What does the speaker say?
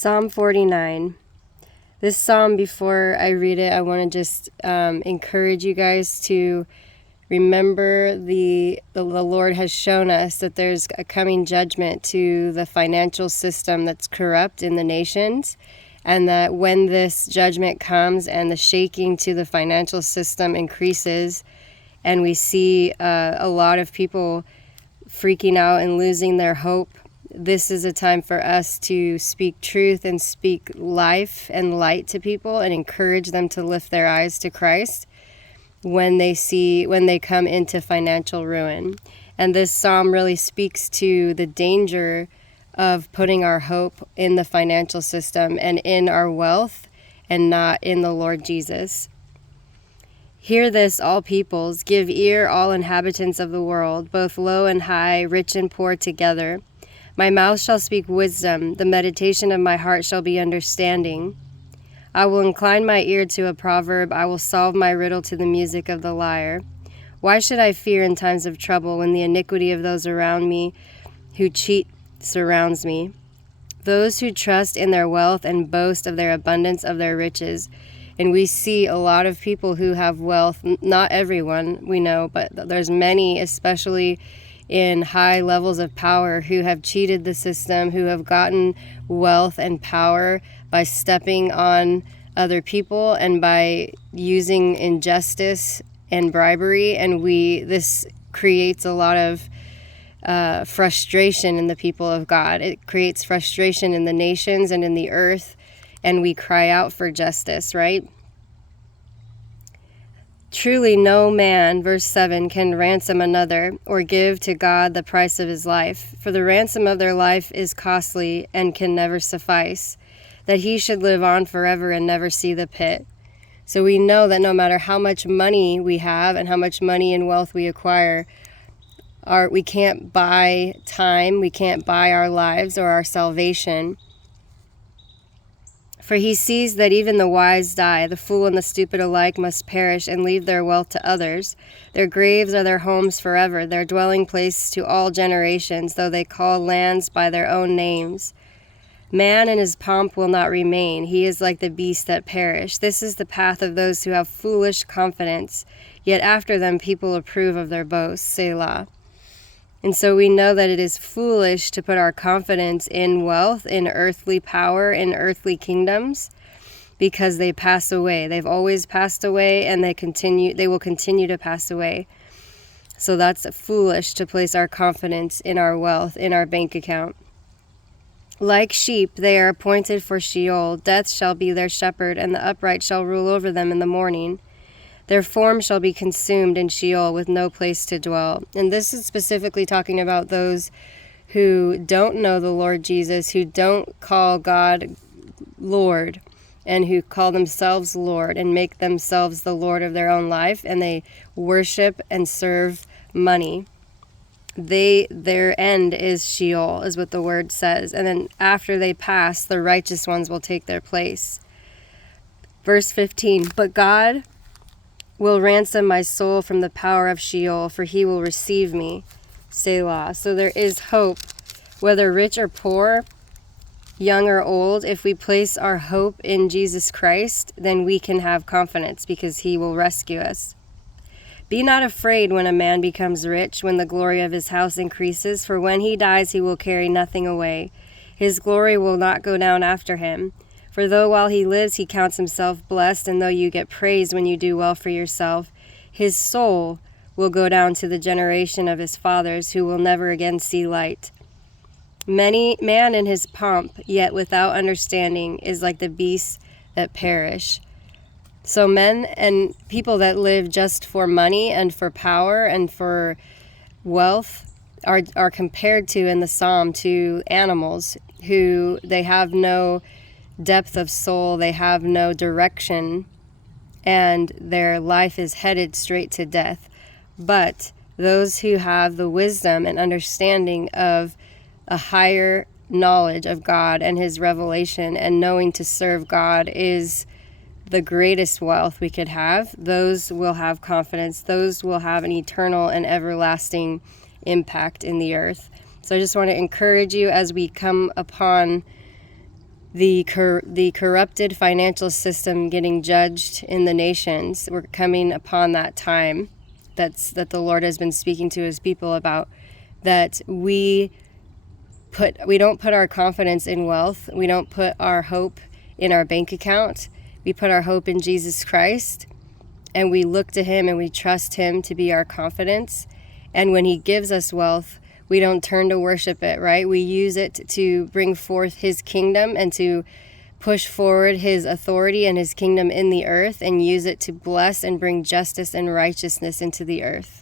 Psalm 49. This psalm, before I read it, I want to just encourage you guys to remember the Lord has shown us that there's a coming judgment to the financial system that's corrupt in the nations, and that when this judgment comes and the shaking to the financial system increases, and we see a lot of people freaking out and losing their hope, this is a time for us to speak truth and speak life and light to people and encourage them to lift their eyes to Christ when they come into financial ruin. And this psalm really speaks to the danger of putting our hope in the financial system and in our wealth and not in the Lord Jesus. Hear this, all peoples, give ear, all inhabitants of the world, both low and high, rich and poor together. My mouth shall speak wisdom, the meditation of my heart shall be understanding. I will incline my ear to a proverb, I will solve my riddle to the music of the lyre. Why should I fear in times of trouble when the iniquity of those around me who cheat surrounds me? Those who trust in their wealth and boast of their abundance of their riches. And we see a lot of people who have wealth, not everyone we know, but there's many, especially in high levels of power, who have cheated the system, who have gotten wealth and power by stepping on other people and by using injustice and bribery. And this creates a lot of frustration in the people of God. It creates frustration in the nations and in the earth, and we cry out for justice, right? Truly no man, verse 7, can ransom another or give to God the price of his life. For the ransom of their life is costly and can never suffice, that he should live on forever and never see the pit. So we know that no matter how much money we have and how much money and wealth we acquire, we can't buy time, we can't buy our lives or our salvation. For he sees that even the wise die, the fool and the stupid alike must perish and leave their wealth to others. Their graves are their homes forever, their dwelling place to all generations, though they call lands by their own names. Man in his pomp will not remain, he is like the beasts that perish. This is the path of those who have foolish confidence, yet after them people approve of their boasts, Selah. And so we know that it is foolish to put our confidence in wealth, in earthly power, in earthly kingdoms, because they pass away. They've always passed away, and they will continue to pass away. So that's foolish to place our confidence in our wealth, in our bank account. Like sheep, they are appointed for Sheol. Death shall be their shepherd, and the upright shall rule over them in the morning. Their form shall be consumed in Sheol with no place to dwell. And this is specifically talking about those who don't know the Lord Jesus, who don't call God Lord, and who call themselves Lord and make themselves the Lord of their own life, and they worship and serve money. Their end is Sheol, is what the word says. And then after they pass, the righteous ones will take their place. Verse 15, but God will ransom my soul from the power of Sheol, for he will receive me, Selah. So there is hope, whether rich or poor, young or old. If we place our hope in Jesus Christ, then we can have confidence because he will rescue us. Be not afraid when a man becomes rich, when the glory of his house increases, for when he dies he will carry nothing away. His glory will not go down after him. For though while he lives he counts himself blessed, and though you get praise when you do well for yourself, his soul will go down to the generation of his fathers, who will never again see light. Man in his pomp, yet without understanding, is like the beasts that perish. So men and people that live just for money and for power and for wealth are compared to, in the psalm, to animals who they have no depth of soul, they have no direction, and their life is headed straight to death. But those who have the wisdom and understanding of a higher knowledge of God and his revelation, and knowing to serve God is the greatest wealth we could have, those will have confidence. Those will have an eternal and everlasting impact in the earth. So I just want to encourage you, as we come upon the corrupted financial system getting judged in the nations. We're coming upon that time that the Lord has been speaking to his people about, that we don't put our confidence in wealth. We don't put our hope in our bank account. We put our hope in Jesus Christ, and we look to him and we trust him to be our confidence. And when he gives us wealth, we don't turn to worship it, right? We use it to bring forth his kingdom and to push forward his authority and his kingdom in the earth, and use it to bless and bring justice and righteousness into the earth.